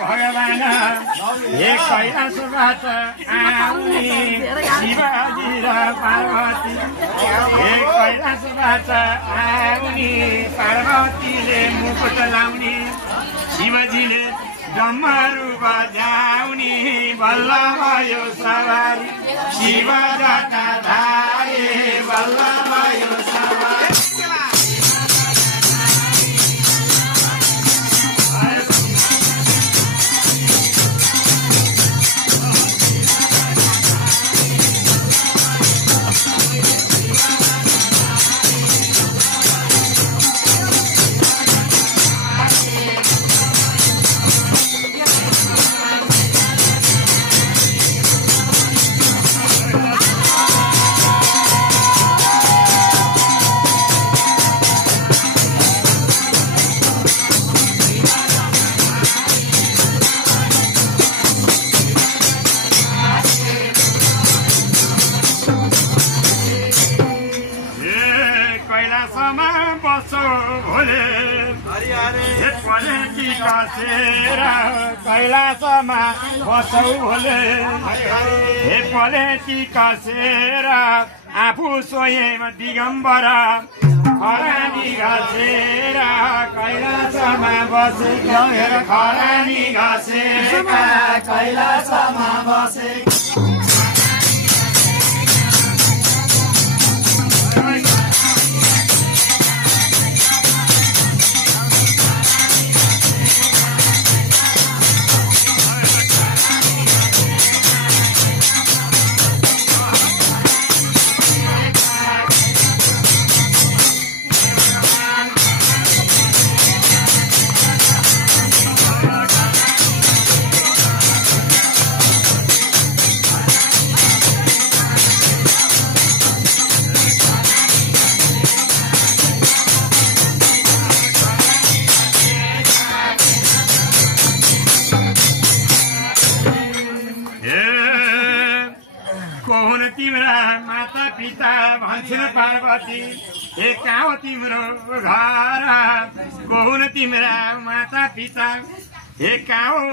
भगवान हे कैलाशबाट आउने शिवजी र पार्वती हे कैलाशबाट आउने पार्वतीले मुकुट लाउने शिवजीले डमरू बजाउने बल्ल भयो सवारी शिव जटाधारी बल्ल भयो सवारी कैलाशमा बसौ भोले हे पलेटी कसेर आफू स्वयं दिगम्बर खरानी घसेर कैलाशमा बसे खरानी घसेर कैलाशमा बसे तिम्रा माता पिता भन्छन् पार्वती हे कहाँ हो तिम्रो घर को हुन् तिम्रा माता पिता हे कहाँ हो